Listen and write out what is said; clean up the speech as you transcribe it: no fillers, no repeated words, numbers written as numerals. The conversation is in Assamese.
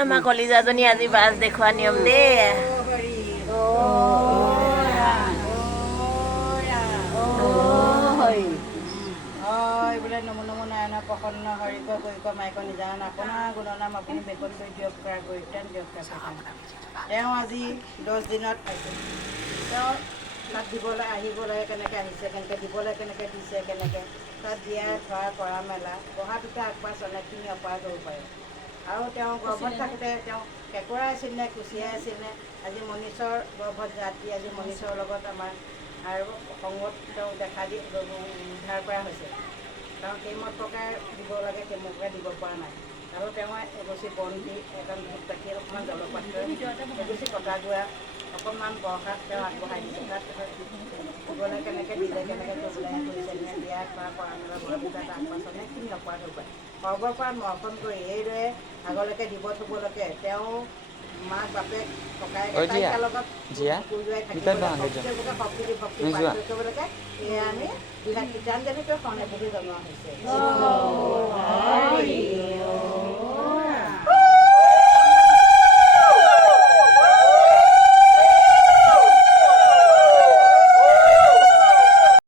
আমাৰ কলিজাজনী আজি বাছ দেখুওৱা নিয়ম দেই বোলে নমো নমো নাৰায়ণ প্ৰসন্ন হৰিক গৈক মাইক নিজান আপোনাৰ গুণনাম আপুনি বেকন কৰি দিয়ক প্ৰায় পৰিত্ৰাণ দিয়ক। তেওঁ আজি 10 দিনত পাইছে। তেওঁ তাত দিবলৈ আহিব লাগে, কেনেকৈ আহিছে, কেনেকৈ দিবলৈ কেনেকৈ দিছে, কেনেকৈ তাত দিয়া খোৱা কৰা মেলা পঢ়াটোতে আগবাছ অনেকখিনি অপাৰ কৰিব পাৰে। আৰু তেওঁ গৰ্ভত থাকোঁতে তেওঁ কেঁকুৰা আছিল নে কুচিয়াই আছিল নে, আজি মনীষৰ গৰ্ভত জাতি আজি মনীষৰ লগত আমাৰ আৰু সংগত তেওঁ দেখা দি উদ্ধাৰ কৰা হৈছে। কাৰণ সেইমত প্ৰকাৰে দিব লাগে সেইমত প্ৰকাৰে দিব পৰা নাই। আৰু তেওঁ এগচি বন্তি এখন ধূপ কাঠি অকণমান জলপাত্ৰ এগচি কটা গুড়া অকণমান প্ৰসাদ তেওঁ আগবঢ়াই দিছে। তাত দিবলৈ কেনেকৈ দিলে কেনেকৈ কৰিবলৈ কৰিছে নে দিয়া খোৱা কৰা মেলা বৰপূজাত আগবাছ অনেকখিনি অপাৰ হৈ পায়। সৰ্বৰ পৰা মৰ্পণ কৰি এইদৰে আগলৈকে দিব থ'বলৈকে তেওঁ মাক বাপেক ককায়েক এটাইকাৰ লগত গুৰুৱাই থাকিবলৈ শক্তি ভক্তি পাঠ কৰিব লাগে। এয়া আমি গীতাঞ্জলিকৈ শৰণে বুলি জনোৱা হৈছে।